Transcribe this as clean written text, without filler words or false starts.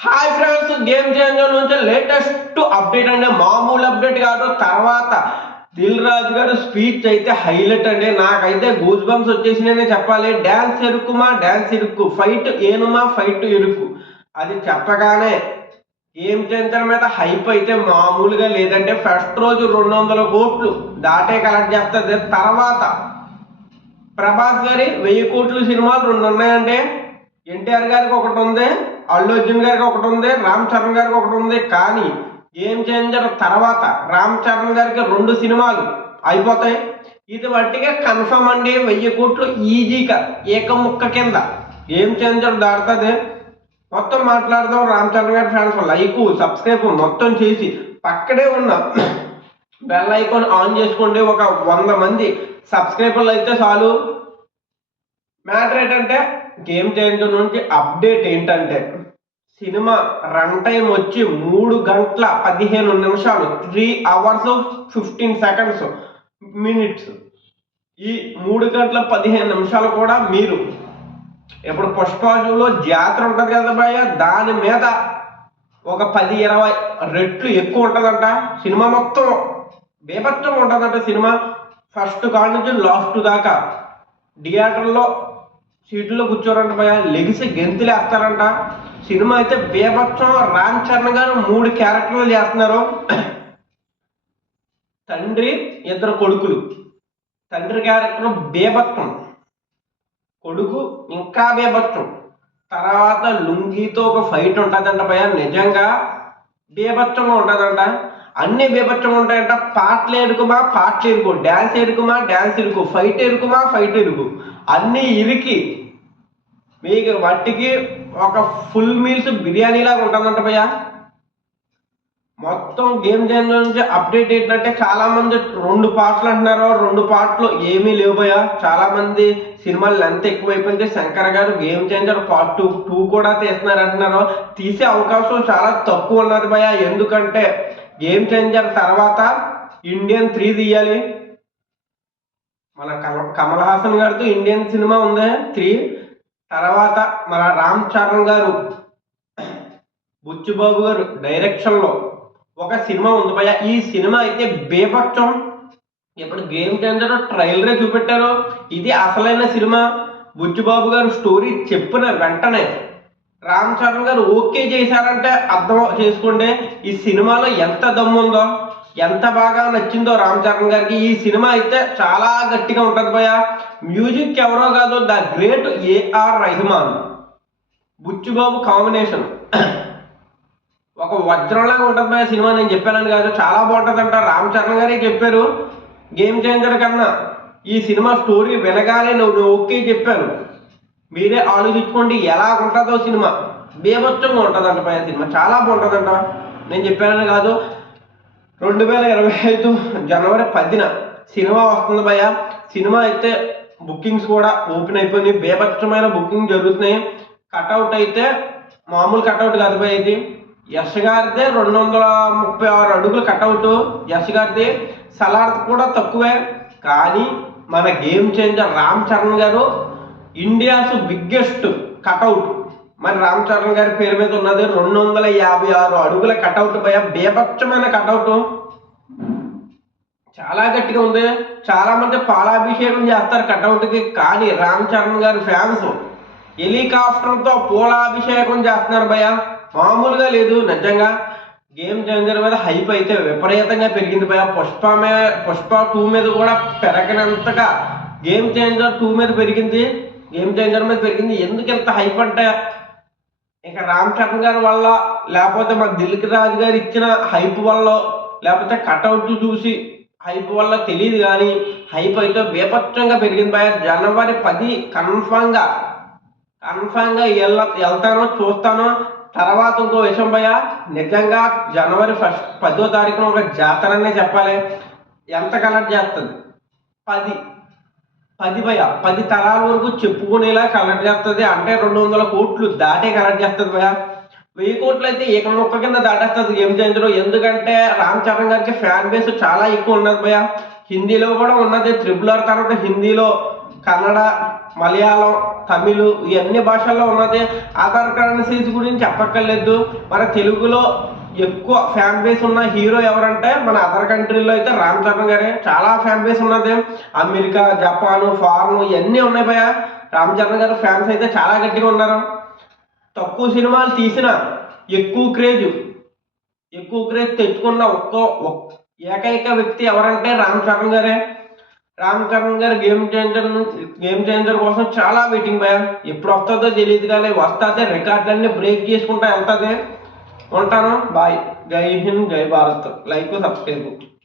Hi friends, game changer నుంచి latest update అండి. మామూలు అప్డేట్ కాదు. తర్వాత దిల్ రాజు గారు స్పీచ్ అయితే హైలైట్ అండి. నాకైతే గూస్ బంప్స్ వచ్చేసినాయనే చెప్పాలి. డ్యాన్స్ ఎరుకుమా డ్యాన్స్ ఇరుక్కు, ఫైట్ ఏనుమా ఫైట్ ఇరుక్కు, అది చెప్పగానే గేమ్ చేంజర్ మీద హైప్ అయితే మామూలుగా లేదంటే ఫస్ట్ రోజు 200 కోట్లు దాటే కలెక్ట్ చేస్తుంది. తర్వాత ప్రభాస్ గారి 1000 కోట్లు సినిమాలు 2 ఉన్నాయండి. ఎన్టీఆర్ గారికి ఒకటి ఉంది, అల్లు అర్జున్ గారికి ఒకటి ఉంది, రామ్ చరణ్ గారికి ఒకటి ఉంది. కానీ గేమ్ చేంజర్ తర్వాత రామ్ చరణ్ గారికి 2 సినిమాలు అయిపోతాయి. ఇది బట్టిగా కన్ఫర్మ్ అండి. 1000 కోట్లు ఈజీగా ఏకముక్క కింద గేమ్ చేంజర్ దాడుతుంది. మొత్తం మాట్లాడదాం. రామ్ చరణ్ గారి ఫ్యాన్స్ లైక్ సబ్స్క్రైబ్ మొత్తం చేసి పక్కనే ఉన్న బెల్ ఐకాన్ ఆన్ చేసుకోండి. ఒక 100 మంది సబ్స్క్రైబర్లు అయితే చాలు. మ్యాటర్ ఏంటంటే గేమ్ చేంజర్ నుంచి అప్డేట్ ఏంటంటే సినిమా రన్ టైం వచ్చి 3 గంటల 15 నిమిషాలు, 3 hours 15 seconds మినిట్స్. ఈ 3 గంటల 15 నిమిషాలు కూడా మీరు ఇప్పుడు పుష్పలో జాతర ఉంటుంది కదా భయ్య, దాని మీద ఒక 10-20 రెట్లు ఎక్కువ ఉంటుందంట. సినిమా మొత్తం బేభత్సంగా ఉంటుందంట. సినిమా ఫస్ట్ కాడ నుంచి లాస్ట్ దాకా థియేటర్లో సీట్లో కూర్చోరంట భయ, లెగిసి గెంతులు వేస్తారంట. సినిమా అయితే బేభత్సం. రామ్ చరణ్ గారు 3 క్యారెక్టర్లు చేస్తున్నారు. తండ్రి, 2 కొడుకులు. తండ్రి క్యారెక్టర్ బేభత్సం, కొడుకు ఇంకా బేభత్సం. తర్వాత లుంగితో ఒక ఫైట్ ఉంటుందంట భయ, నిజంగా బేభత్సంగా ఉంటుందంట. అన్ని బేభత్సంగా ఉంటాయంట. పాటలు ఎరుకుమా పాటలు ఎరుకు, డ్యాన్స్ ఎరుకుమా డ్యాన్స్ ఎరుకు, ఫైట్ ఎరుకుమా ఫైట్ ఎరుకు, అన్నీ ఇరికి మీకు మట్టికి ఒక ఫుల్ మీల్స్ బిర్యానీ లాగా ఉంటుందంట భయ్య. మొత్తం గేమ్ చేంజర్ నుంచి అప్డేట్ ఏంటంటే చాలా మంది 2 పార్ట్లు అంటున్నారు. 2 పార్ట్లు ఏమీ లేవు భయ్య. చాలా మంది సినిమాలు లెంత్ ఎక్కువైపోయింది. శంకర్ గారు గేమ్ చేంజర్ పార్ట్ 2 కూడా తీస్తున్నారు అంటున్నారు. తీసే అవకాశం చాలా తక్కువ ఉన్నది భయ్య. ఎందుకంటే గేమ్ చేంజర్ తర్వాత ఇండియన్ 3 తీయాలి. మన కమల్ హాసన్ గారితో ఇండియన్ సినిమా ఉంది 3. తర్వాత మన రామ్ చరణ్ గారు, బుచ్చిబాబు గారు డైరెక్షన్లో ఒక సినిమా ఉంది భయ్య. ఈ సినిమా అయితే బేభత్సం. ఇప్పుడు గేమ్ చేంజర్ ట్రైలరే చూపెట్టారు. ఇది అసలైన సినిమా. బుచ్చిబాబు గారు స్టోరీ చెప్పిన వెంటనే రామ్ చరణ్ గారు ఓకే చేశారంటే అర్థం చేసుకోండి ఈ సినిమాలో ఎంత దమ్ముందో, ఎంత బాగా నచ్చిందో రామ్ చరణ్ గారికి. ఈ సినిమా అయితే చాలా గట్టిగా ఉంటుంది భయ్య. మ్యూజిక్ ఎవరో కాదు, the great A R Rahman, Buchi Babu combination ఒక వజ్రంలాగా ఉంటుంది భయ్య సినిమా. నేను చెప్పానని కాదు, చాలా బాగుంటుందంట. రామ్ చరణ్ గారే చెప్పారు గేమ్ చేంజర్ కన్నా ఈ సినిమా స్టోరీ వినగానే నువ్వు ఓకే చెప్పాను. మీరే ఆలోచించుకోండి ఎలా ఉంటుందో సినిమా. బేభత్సంగా ఉంటుందంట భయ్య సినిమా, చాలా బాగుంటుందంట. నేను చెప్పానని కాదు. 2025 జనవరి 10న సినిమా వస్తుంది భయ్య. సినిమా అయితే బుకింగ్స్ కూడా ఓపెన్ అయిపోయింది. బేభత్సమైన బుకింగ్ జరుగుతున్నాయి. కట్అవుట్ అయితే మామూలు కట్అవుట్ కాదు భయ్య. ఇది యశ్ గారిదే 236 అడుగులు కట్అవుట్ యశ్ గారిది. సలార్ కూడా తక్కువే. కానీ మన గేమ్ చేంజర్ రామ్ చరణ్ గారు ఇండియాస్ బిగ్గెస్ట్ కట్అవుట్ మరి రామ్ చరణ్ గారి పేరు మీద ఉన్నది. 256 అడుగుల కట్అవుట్ భయ, బేభత్సమైన కట్అవుట్, చాలా గట్టిగా ఉంది. చాలా మంది పాలాభిషేకం చేస్తారు కట్అవుట్కి. కానీ రామ్ చరణ్ గారి ఫ్యాన్స్ హెలికాప్టర్తో పూలాభిషేకం చేస్తున్నారు భయ, మామూలుగా లేదు. నిజంగా గేమ్ చేంజర్ మీద హైప్ అయితే విపరీతంగా పెరిగింది భయ. పుష్ప 2 మీద కూడా పెరగనంతగా గేమ్ చేంజర్ 2 మీద పెరిగింది. గేమ్ చేంజర్ మీద పెరిగింది. ఎందుకు ఎంత హైప్ అంటే ఇక రామ్ చరణ్ గారి వల్ల, లేకపోతే మన దిల్ రాజు గారు ఇచ్చిన హైప్ వల్ల, లేకపోతే కట్అవుట్ చూసి హైప్ వల్ల తెలియదు. కానీ హైప్ అయితే బేభత్సంగా పెరిగింది భయ. జనవరి 10 కన్ఫామ్గా వెళ్తానో చూస్తానో. తర్వాత ఇంకో విషయం భయ, నిజంగా జనవరి 10వ తారీఖున ఒక జాతరనే చెప్పాలి. ఎంత కలెక్ట్ చేస్తుంది? 10 భయ, 10 తరాల వరకు చెప్పుకునేలా కలెక్ట్ చేస్తుంది. అంటే 200 కోట్లు దాటే కలెక్ట్ చేస్తుంది భయ. 1000 కోట్లు అయితే ఏకమొక్క కింద దాటేస్తుంది గేమ్ చేంజర్. ఎందుకంటే రామ్ చరణ్ గారికి ఫ్యాన్ బేస్ చాలా ఎక్కువ ఉన్నది భయ. హిందీలో కూడా ఉన్నది. RRR తర్వాత హిందీలో కన్నడ, మలయాళం, తమిళ్ ఈ అన్ని భాషల్లో ఉన్నది. అదర్ కరెన్సీస్ గురించి చెప్పక్కర్లేదు. మన తెలుగులో ఎక్కువ ఫ్యాన్ బేస్ ఉన్న హీరో ఎవరంటే మన అదర్ కంట్రీలో అయితే రామ్ చరణ్ గారే. చాలా ఫ్యాన్ బేస్ ఉన్నది. అమెరికా, జపాన్, ఫారెన్ ఇవన్నీ ఉన్నాయి భయ. రామ్ చరణ్ గారు ఫ్యాన్స్ అయితే చాలా గట్టిగా ఉన్నారు. తక్కువ సినిమాలు తీసిన ఎక్కువ క్రేజ్ తెచ్చుకున్న ఏకైక వ్యక్తి ఎవరంటే రామ్ చరణ్ గారే. రామ్ చరణ్ గారు గేమ్ చేంజర్ కోసం చాలా వెయిటింగ్ భయ. ఎప్పుడు వస్తుందో తెలియదు కానీ వస్తుంది. రికార్డులన్నీ బ్రేక్ చేసుకుంటా వెళ్తుంది. ఉంటాను. బాయ్. జై హింద్, జై భారత్. Like, subscribe.